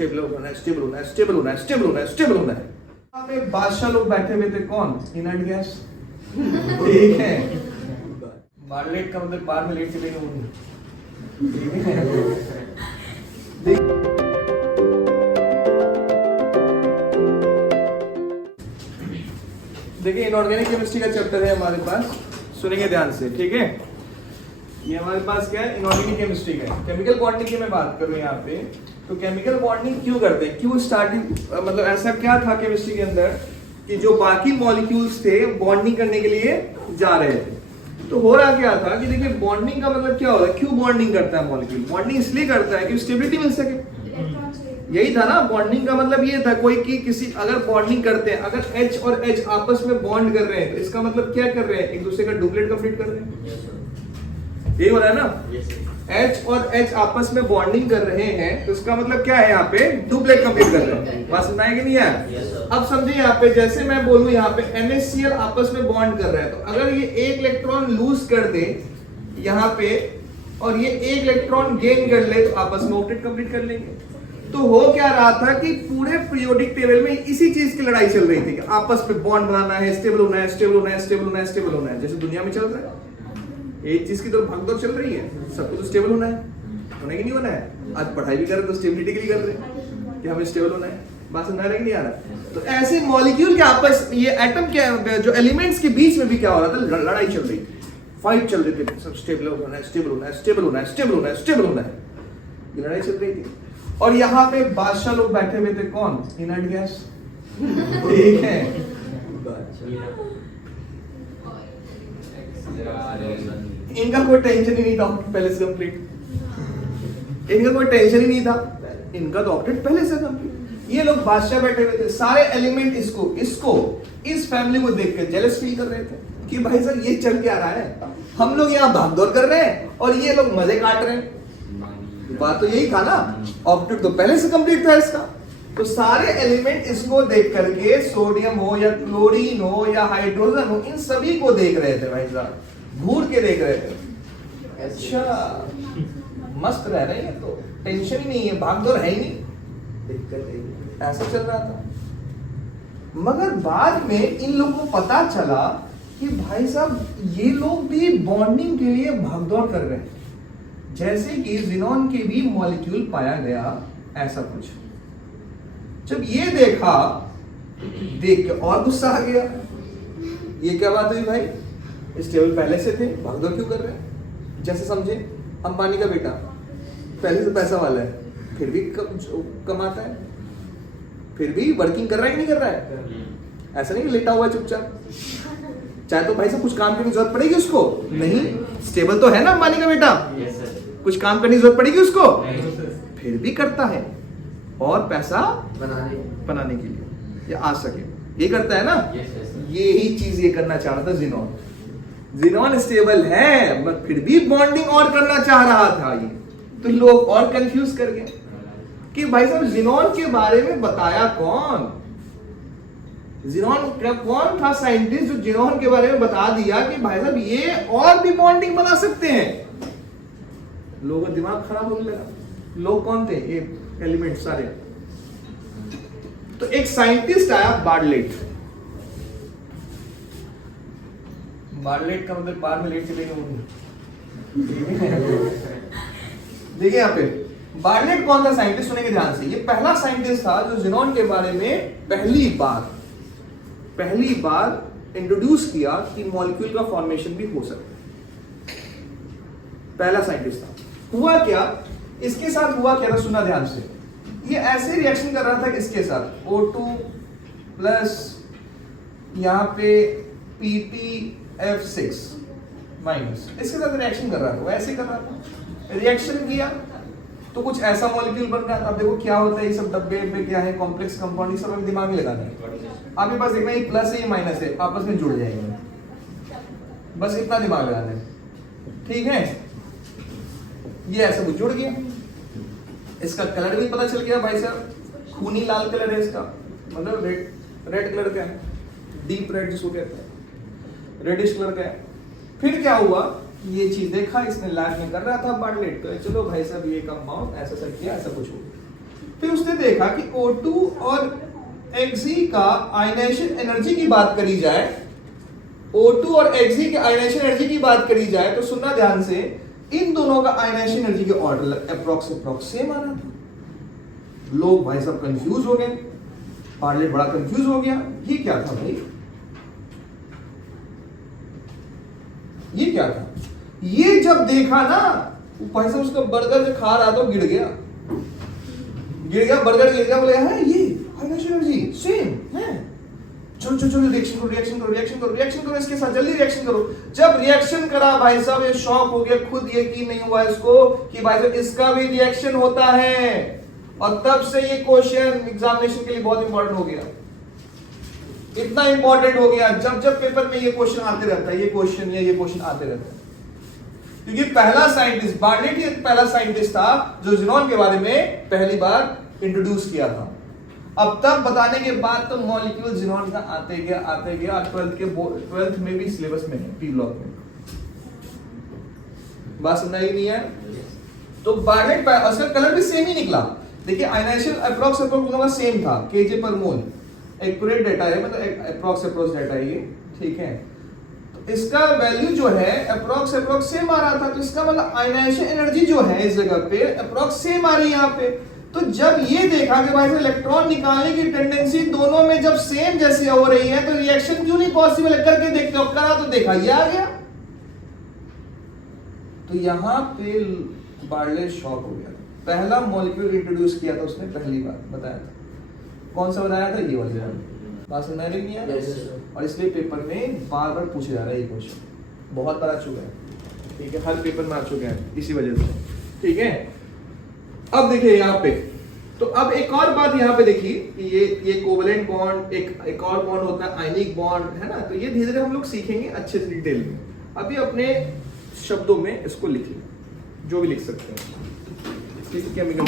Stable होना है, stable होना है, स्टेबल होना है, स्टेबल होना है, स्टेबल होना है। यहाँ पे बादशाह लोग बैठे हुए थे, कौन? Inert gas. ठीक है, बारलेट का मतलब बार में लेट चलेगा वो नहीं। ठीक है, देखिए इनऑर्गेनिक केमिस्ट्री का चैप्टर है हमारे पास, सुनेंगे ध्यान से। ठीक है, ये हमारे पास क्या है? इनऑर्गेनिक केमिस्ट्री का है। केमिकल बॉन्डिंग की मैं बात करूं यहाँ पे, तो केमिकल बॉन्डिंग क्यों करते हैं, क्यों स्टार्टिंग, मतलब ऐसा क्या था केमिस्ट्री के अंदर कि जो बाकी मॉलिक्यूल्स थे बॉन्डिंग करने के लिए जा रहे थे। तो हो रहा क्या था कि देखिए बॉन्डिंग का मतलब क्या होता है, क्यों बॉन्डिंग करता है मॉलिक्यूल? बॉन्डिंग इसलिए करता है कि स्टेबिलिटी मिल सके। यही था ना बॉन्डिंग का मतलब, ये था कोई की किसी अगर बॉन्डिंग करते हैं, अगर H और H आपस में बॉन्ड कर रहे हैं तो इसका मतलब क्या कर रहे हैं? एक दूसरे का डुप्लेट कंप्लीट कर रहे हैं। यही हो रहा है ना, H और H आपस में बॉन्डिंग कर रहे हैं तो इसका मतलब क्या है? यहाँ पे डुप्लेट कंप्लीट कर रहे हैं। बात समझ आएगी नहीं है? अब समझिए यहाँ पे, जैसे मैं बोलूं यहाँ पे NaCl आपस में बॉन्ड कर रहा है, तो अगर ये एक इलेक्ट्रॉन लूज कर दे यहाँ पे और ये एक इलेक्ट्रॉन गेन कर ले तो आपस में ऑक्टेट कंप्लीट कर लेंगे। तो हो क्या रहा था कि पूरे पीरियोडिक टेबल में इसी चीज की लड़ाई चल रही थी कि आपस में बॉन्ड बनाना है, स्टेबल होना है, स्टेबल होना है, स्टेबल होना है, स्टेबल होना है, जैसे दुनिया में चल रहा है। एक चीज की तो भागदौड़ चल रही है, सबको तो स्टेबल होना है, होना कि नहीं होना है? आज पढ़ाई भी कर रहे तो स्टेबिलिटी के लिए कर रहे हैं कि हमें स्टेबल होना है। बात समझ रहा है कि नहीं आ रहा? तो ऐसे मॉलिक्यूल के आपस, ये एटम के जो एलिमेंट्स के बीच में भी क्या हो रहा था? लड़ाई चल रही थी, फाइट चल रही थी, सब स्टेबल होना है, स्टेबल होना है, स्टेबल होना है, स्टेबल होना है, स्टेबल होना है, ये लड़ाई चल रही थी। और यहाँ पे बादशाह लोग बैठे हुए थे, कौन? Inert gas. ठीक है, इनका कोई टेंशन ही नहीं था पहले से कंप्लीट, इनका कोई टेंशन ही नहीं था, इनका तो ऑक्टेट पहले से कंप्लीट। ये लोग बादशाह बैठे हुए थे, सारे एलिमेंट इसको इस फैमिली को देख कर जेलस फील कर रहे थे कि भाई सर ये चल क्या रहा है, हम लोग यहाँ भागदौड़ कर रहे हैं और ये लोग मजे काट रहे हैं। बात तो यही था ना, ऑक्टेट तो पहले से कंप्लीट था इसका। तो सारे एलिमेंट इसको देख करके, सोडियम हो या क्लोरीन हो या हाइड्रोजन हो, इन सभी को देख रहे थे भाई साहब, घूर के देख रहे थे। अच्छा मस्त रह रहे हैं, तो टेंशन ही नहीं है, भागदौड़ है ही नहीं, दिक्कत है, ऐसा चल रहा था। मगर बाद में इन लोगों को पता चला कि भाई साहब ये लोग भी बॉन्डिंग के लिए भागदौड़ कर रहे हैं, जैसे कि ज़ीनॉन के भी मॉलिक्यूल पाया गया, ऐसा कुछ। जब ये देखा, देख के और गुस्सा आ गया, ये क्या बात हुई भाई, इस टेबल पहले से थे, भागदौड़ क्यों कर रहे हैं? जैसे समझे अंबानी का बेटा पहले से पैसा वाला है, फिर भी कमाता है, फिर भी वर्किंग कर रहा है कि नहीं कर रहा है? ऐसा नहीं कि लेटा हुआ है चुपचाप, चाहे तो भाई साहब कुछ काम करने की जरूरत पड़ेगी उसको, नहीं, स्टेबल तो है ना अंबानी का बेटा, कुछ काम करने की जरूरत पड़ेगी उसको, फिर भी करता है और पैसा बनाने के लिए ये आ सके, ये करता है ना। यही चीज ये करना चाह रहा था ज़ीनॉन। ज़ीनॉन स्टेबल है बट फिर भी बॉन्डिंग और करना चाह रहा था ये, तो लोग और कंफ्यूज कर गए कि भाई साहब ज़ीनॉन के बारे में बताया कौन? ज़ीनॉन कौन था साइंटिस्ट जो ज़ीनॉन के बारे में बता दिया कि भाई साहब ये और भी बॉन्डिंग बना सकते हैं? लोगों का दिमाग खराब होने लगा। लोग कौन थे? ये एलिमेंट सारे। तो एक साइंटिस्ट आया, बारलेट। बारलेट का मतलब बार में लेट चलेगा वो नहीं। देखिए यहाँ पे बारलेट कौन था साइंटिस्ट, सुनेंगे ध्यान से। ये पहला साइंटिस्ट था जो ज़ीनॉन के बारे में पहली बार इंट्रोड्यूस किया कि मॉलिक्यूल का फॉर्मेशन भी हो सकता है। पहला साइंटिस्ट था। हुआ क्या, इसके साथ हुआ क्या था, सुना ध्यान से। ये ऐसे रिएक्शन कर रहा था इसके साथ, O2 प्लस यहाँ पे PtF6 माइनस, इसके साथ रिएक्शन कर रहा था, वो ऐसे कर रहा था। रिएक्शन किया तो कुछ ऐसा मॉलिक्यूल बन रहा था। अब देखो क्या होता है, ये सब डब्बे में क्या है, कॉम्प्लेक्स कंपाउंड, ये सब हमें दिमाग में लगाना है। आपके पास देखना, ये प्लस है ये माइनस है, आपस में जुड़ जाएंगे, बस इतना दिमाग लगाना है, ठीक है। ये ऐसा कुछ जुड़ गया, इसका कलर भी पता चल गया भाई साहब, खूनी लाल कलर है इसका, मतलब रेड कलर का है, डीप रेड जिसको कहते हैं, रेडिश कलर का है। फिर क्या हुआ, ये चीज देखा इसने, लैब में कर रहा था बारलेट, तो चलो भाई साहब ये कंपाउंड ऐसा किया, ऐसा कुछ हो। फिर उसने देखा कि O2 और Xg का आयनाइजेशन एनर्जी की बात करी जाए, O2 और Xg के आयनाइजेशन एनर्जी की बात करी जाए तो सुनना ध्यान से, इन दोनों का आयनाइजेशन एनर्जी के ऑर्डर अप्रोक्स सेम आ रहा था। लोग भाई सब कंफ्यूज हो गए, पार्लेट बड़ा कंफ्यूज हो गया, ये क्या था भाई, ये क्या था। ये जब देखा ना, भाई साहब उसका बर्गर जो खा रहा था गिर गया, बर्गर गिर गया, बोले है ये आयनाइजेशन एनर्जी सेम है, चलो चलो चलो रिएक्शन करो इसके साथ, जल्दी रिएक्शन करो। जब रिएक्शन करा भाई साहब ये शॉक हो गया, खुद यकीन नहीं हुआ इसको कि भाई साहब इसका भी रिएक्शन होता है। और तब से ये क्वेश्चन एग्जामिनेशन के लिए बहुत इंपॉर्टेंट हो गया, इतना इंपॉर्टेंट हो गया, जब जब पेपर में ये क्वेश्चन आते रहता है, ये क्वेश्चन आते रहता है। क्योंकि पहला साइंटिस्ट, बार्टलेट ही पहला साइंटिस्ट था जो ज़ीनॉन के बारे में पहली बार इंट्रोड्यूस किया था। अब तक बताने के बाद तो मॉलिक्यूल ज़ीनॉन का आते गया 12th में भी सिलेबस में है, पी ब्लॉक में। बात समझ आई नहीं है? तो बार्टलेट उसका कलर भी सेम ही निकला। देखिए आयनाइजेशन अप्रोक्स दोनों का सेम था, केजे पर मोल, एक्यूरेट डाटा है, मतलब अप्रोक्स डाटा है ये, ठीक है। तो इसका वैल्यू जो है अप्रोक्स सेम आ रहा था, तो इसका मतलब आयनाइजेशन एनर्जी जो है इस जगह पे अप्रोक्स सेम आ रही है यहाँ पे। तो जब ये देखा कि भाई इलेक्ट्रॉन निकालने की टेंडेंसी दोनों में जब सेम जैसी हो रही है, तो रिएक्शन क्यों नहीं पॉसिबल है, करके देखते हो, करा तो देखा ये आ गया। तो यहां पे बार्टलेट शॉक हो गया। पहला मॉलिक्यूल इंट्रोड्यूस किया था उसने, पहली बार बताया था, कौन सा बताया था, ये वाला। बात समझ नहीं आया? और इसलिए पेपर में बार बार पूछा जा रहा है ये क्वेश्चन, बहुत बार आ चुका है, ठीक है, हर पेपर में आ चुके हैं इसी वजह से, ठीक है। अब देखिए यहाँ पे, तो अब एक और बात यहाँ पे देखिए कि ये कोवेलेंट बॉन्ड, एक और बॉन्ड होता है आयनिक बॉन्ड, है ना। तो ये धीरे धीरे हम लोग सीखेंगे अच्छे से डिटेल में। अभी अपने शब्दों में इसको लिखिए, जो भी लिख सकते हैं, केमिकल